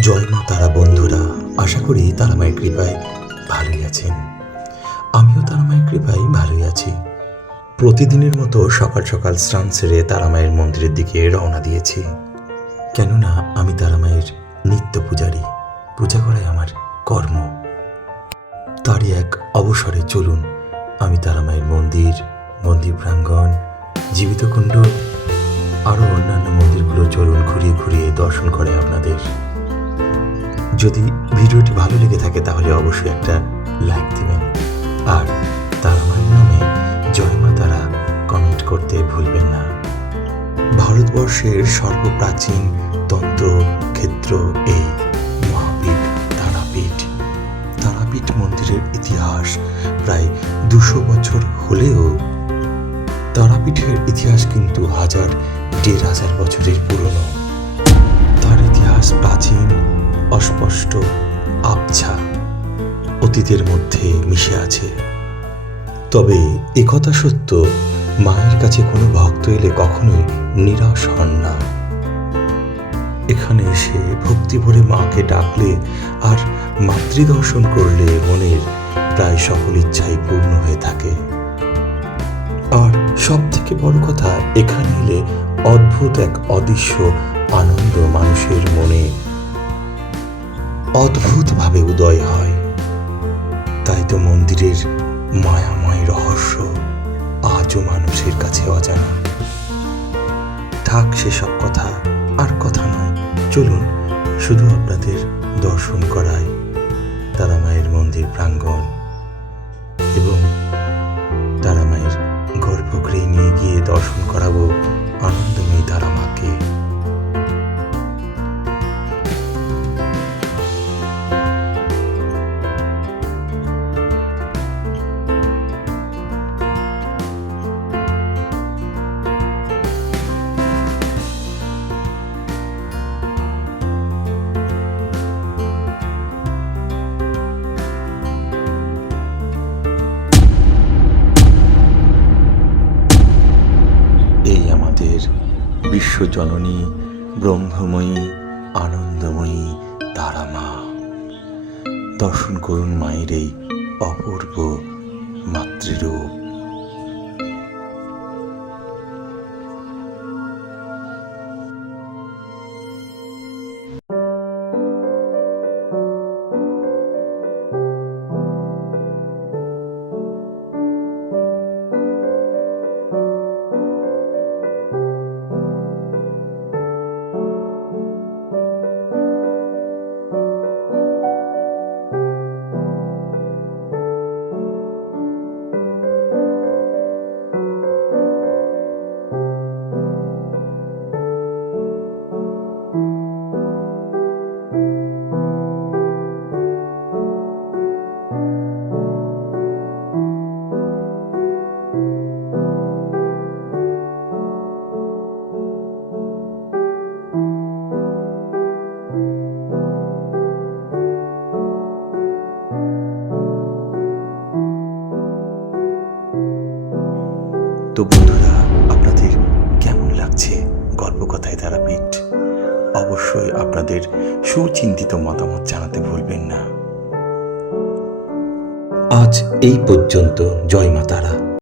জয় মা তারা বন্ধুরা, আশা করি তারা মায়ের কৃপায় ভালোই আছেন। আমিও তারা মায়ের কৃপায় ভালোই আছি। প্রতিদিনের মতো সকাল সকাল স্নান সেরে তারা মায়ের মন্দিরের দিকে রওনা দিয়েছি। কেননা আমি তারা মায়ের নিত্য পূজারী, পূজা করাই আমার কর্ম। তারই এক অবসরে চলুন, আমি তারা মায়ের মন্দির মন্দির প্রাঙ্গণ জীবিত কুণ্ড আরও অন্যান্য মন্দিরগুলো চলুন ঘুরিয়ে ঘুরিয়ে দর্শন করে আপনাদের। যদি ভিডিওটি ভালো লেগে থাকে, তাহলে অবশ্যই একটা লাইক দিবেন। আর তারা মায়ের নামে জয় মা তারা কমেন্ট করতে ভুলবেন না। ভারতবর্ষের সর্বপ্রাচীন তন্ত্র ক্ষেত্র এই মহাপীঠ, তারাপীঠ। তারাপীঠ মন্দিরের ইতিহাস প্রায় দুশো বছর হলেও তারাপীঠের ইতিহাস কিন্তু হাজার দেড় হাজার বছরের পুরনো। অস্পষ্ট আবছা অতীতের মধ্যে মিশে আছে। তবে একথা সত্য, মায়ের কাছে কোনো ভক্ত এলে কখনোই নিরাশ হন না। এখানে এসে ভক্তি ভরে মাকে ডাকলে আর মাতৃদর্শন করলে মনের প্রায় সকল ইচ্ছাই পূর্ণ হয়ে থাকে। আর সব থেকে বড় কথা, এখানে এলে অদ্ভুত এক অদৃশ্য আনন্দ মানুষের মনে অদ্ভুতভাবে উদয় হয়। তাই তো মন্দিরের মায়াময় রহস্য আজও মানুষের কাছে অজানা। থাক সেসব কথা, আর কথা নয়। চলুন, শুধু আপনাদের দর্শন করাই। তারা মায়ের মন্দির আমাদের বিশ্বজননী ব্রহ্মময়ী আনন্দময়ী তারা মা দর্শন করুন মায়ের এই অপূর্ব মাতৃরূপ। তো বন্ধুরা, আপনাদের কেমন লাগছে গল্পকথায় তারাপীঠ অবশ্যই আপনাদের সুচিন্তিত মতামত জানাতে ভুলবেন না। আজ এই পর্যন্ত। জয় মা তারা।